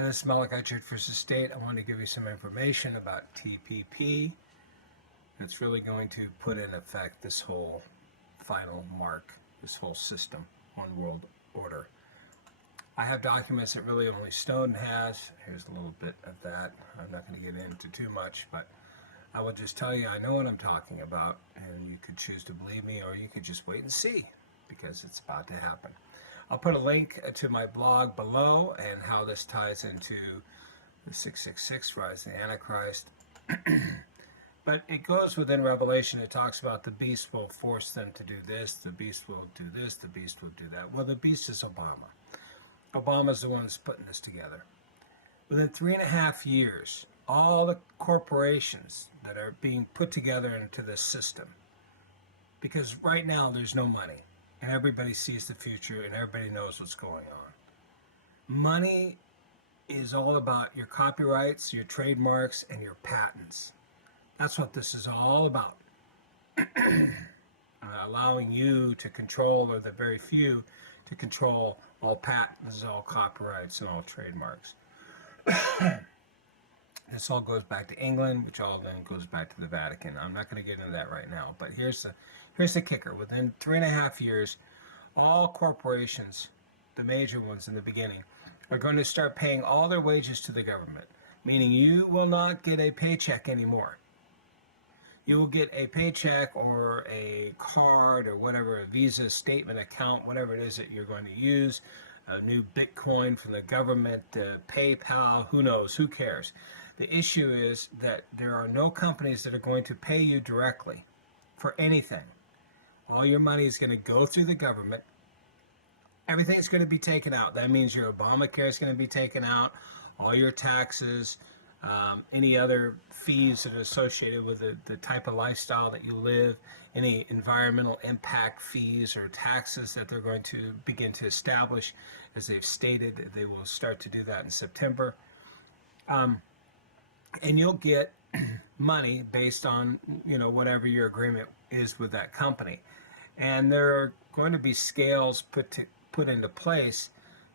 And this is Malachi Church versus State. I want to give you some information about TPP. It's really going to put in effect this whole final mark, this whole system, one world order. I have documents that really only Snowden has. Here's a little bit of that. I'm not going to get into too much, but I will just tell you I know what I'm talking about, and you could choose to believe me or you could just wait and see, because it's about to happen. I'll put a link to my blog below and how this ties into the 666 Rise of the Antichrist. But it goes within Revelation. It talks about the beast will force them to do this, the beast will do this, the beast will do that. Well, the beast is Obama. Obama's the one that's putting this together. Within 3.5 years, all the corporations that are being put together into this system, because right now there's no money, and everybody sees the future, and everybody knows what's going on. Money is all about your copyrights, your trademarks, and your patents. That's what this is all about. Allowing you to control, or the very few, to control all patents, all copyrights, and all trademarks. This all goes back to England, which all then goes back to the Vatican. I'm not going to get into that right now, but here's the kicker. Within 3.5 years, all corporations, the major ones in the beginning, are going to start paying all their wages to the government, meaning you will not get a paycheck anymore. You will get a paycheck or a card or whatever, a Visa statement account, whatever it is that you're going to use, a new Bitcoin from the government, PayPal, who knows, who cares. The issue is that there are no companies that are going to pay you directly for anything. All your money is going to go through the government. Everything's going to be taken out. That means your Obamacare is going to be taken out, all your taxes, any other fees that are associated with the type of lifestyle that you live, any environmental impact fees or taxes that they're going to begin to establish. As they've stated, they will start to do that in September. And you'll get money based on, whatever your agreement is with that company. And there are going to be scales put into place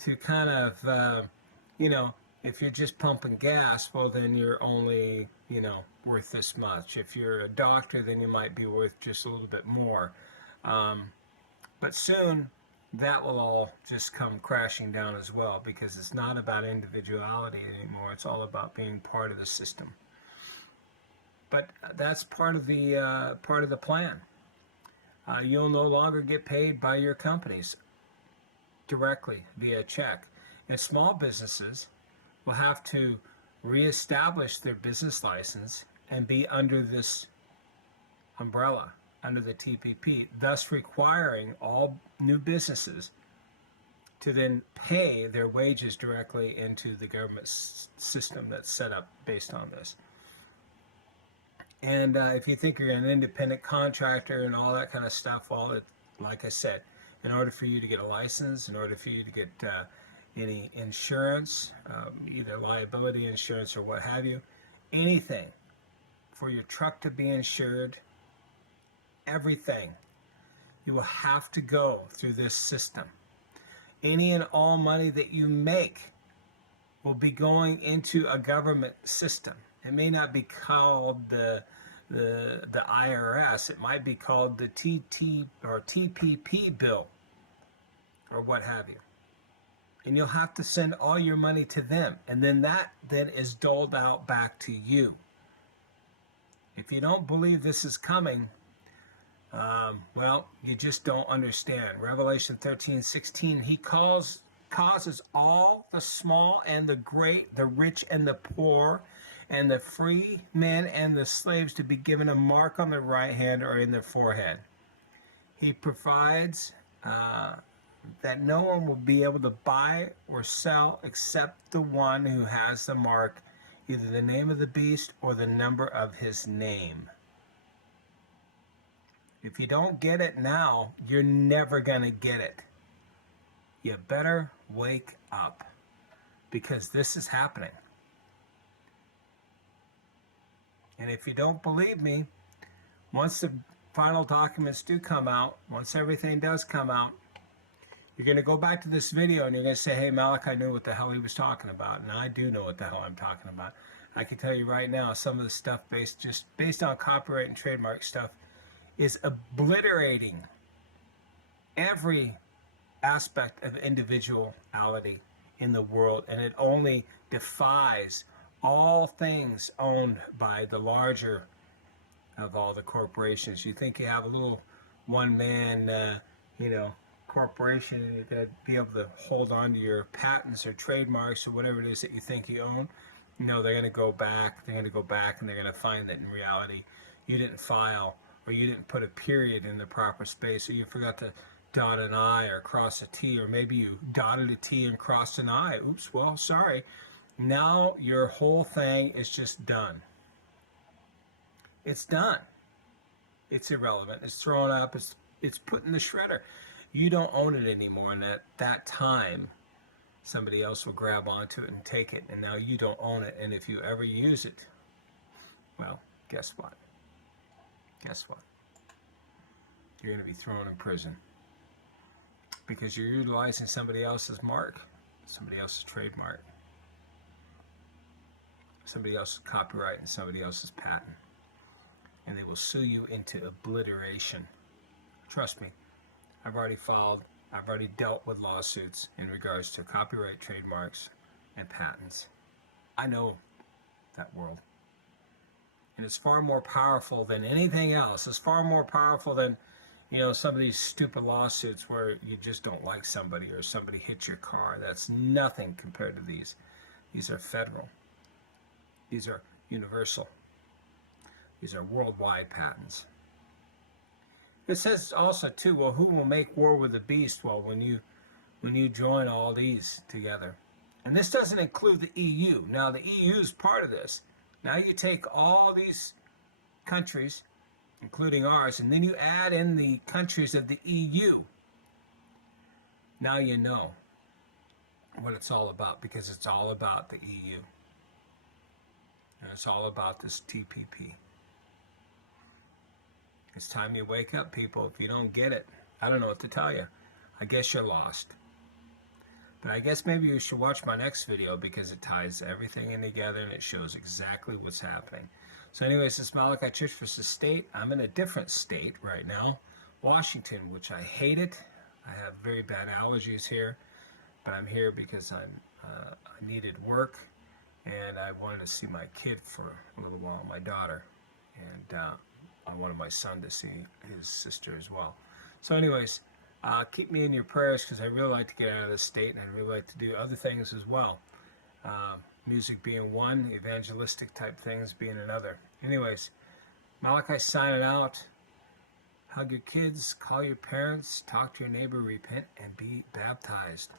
to kind of, if you're just pumping gas, well, then you're only, worth this much. If you're a doctor, then you might be worth just a little bit more. But soon, that will all just come crashing down as well, because it's not about individuality anymore. It's all about being part of the system. But that's part of the plan. You'll no longer get paid by your companies directly via check. And small businesses will have to reestablish their business license and be under this umbrella, under the TPP, thus requiring all new businesses to then pay their wages directly into the government system that's set up based on this. And if you think you're an independent contractor and all that kind of stuff, well, like I said, in order for you to get a license, in order for you to get any insurance, either liability insurance or what have you, anything for your truck to be insured, everything, you will have to go through this system. Any and all money that you make will be going into a government system. It may not be called the IRS. It might be called the TT or TPP bill or what have you. And you'll have to send all your money to them. And then that then is doled out back to you. If you don't believe this is coming, well, you just don't understand. Revelation 13:16, he causes all the small and the great, the rich and the poor, and the free men and the slaves to be given a mark on their right hand or in their forehead. He provides that no one will be able to buy or sell except the one who has the mark, either the name of the beast or the number of his name. If you don't get it now, you're never going to get it. You better wake up, because this is happening. And if you don't believe me, once the final documents do come out, once everything does come out, You're going to go back to this video and you're going to say, hey, Malachi knew what the hell he was talking about. And I do know what the hell I'm talking about. I can tell you right now, some of the stuff based on copyright and trademark stuff is obliterating every aspect of individuality in the world, and it only defies all things owned by the larger of all the corporations. You think you have a little one-man, corporation, and you're going to be able to hold on to your patents or trademarks or whatever it is that you think you own. No, they're going to go back. They're going to go back, and they're going to find that in reality you didn't file, or you didn't put a period in the proper space, or you forgot to dot an I or cross a T, or maybe you dotted a T and crossed an I. Oops, well, sorry. Now your whole thing is just done. It's done. It's irrelevant. It's thrown up. It's put in the shredder. You don't own it anymore, and at that time, somebody else will grab onto it and take it, and now you don't own it. And if you ever use it, well, guess what? Guess what? You're going to be thrown in prison because you're utilizing somebody else's mark, somebody else's trademark, somebody else's copyright, and somebody else's patent. And they will sue you into obliteration. Trust me, I've already dealt with lawsuits in regards to copyright, trademarks, and patents. I know that world. And it's far more powerful than anything else. It's far more powerful than, some of these stupid lawsuits where you just don't like somebody or somebody hits your car. That's nothing compared to these. These are federal. These are universal. These are worldwide patents. It says also too, well, who will make war with the beast? Well, when you join all these together. And this doesn't include the EU. Now the EU is part of this. Now you take all these countries, including ours, and then you add in the countries of the EU. Now you know what it's all about, because it's all about the EU. And it's all about this TPP. It's time you wake up, people. If you don't get it, I don't know what to tell you. I guess you're lost. But I guess maybe you should watch my next video, because it ties everything in together and it shows exactly what's happening. So anyways, this is Malachi Church versus State. I'm in a different state right now, Washington, which I hate it. I have very bad allergies here, but I'm here because I needed work, and I wanted to see my kid for a little while, my daughter, and I wanted my son to see his sister as well. So anyways, keep me in your prayers, because I really like to get out of this state, and I really like to do other things as well. Music being one, evangelistic type things being another. Anyways, Malachi signing out. Hug your kids, call your parents, talk to your neighbor, repent, and be baptized.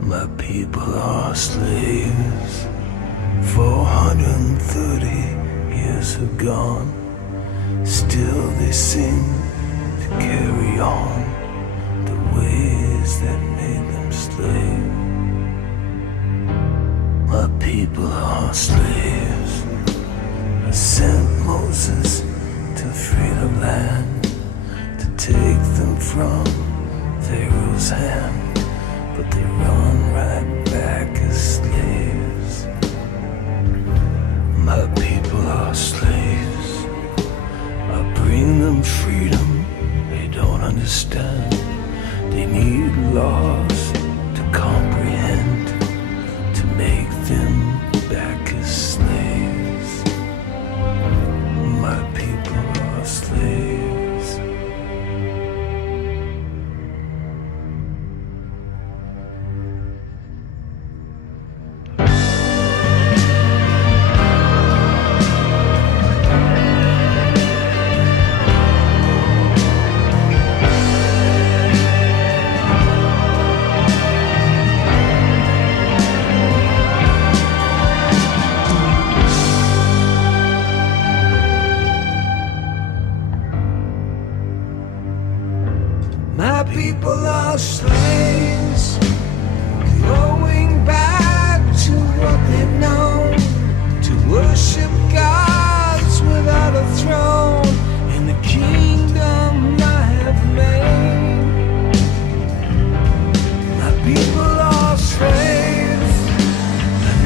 My people are slaves. 430 years have gone. Still they seem to carry on the ways that made them slave. My people are slaves. I sent Moses to free the land, to take them from Pharaoh's hand. But they run right back as slaves. My people are slaves. I bring them freedom they don't understand. They need laws to comprehend, to make them back as slaves. My people are slaves. are slaves, going back to what they've known, to worship gods without a throne in the kingdom I have made. My people are slaves,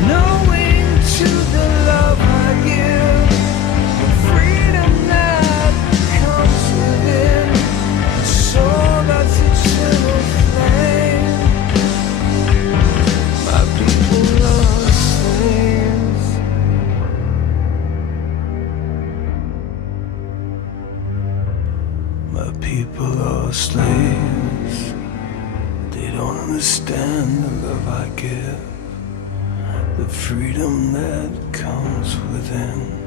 knowing to the love I give, the freedom that comes within, the soul that's eternal flame. My people are slaves. My people are slaves. They don't understand the love I give, the freedom that comes within.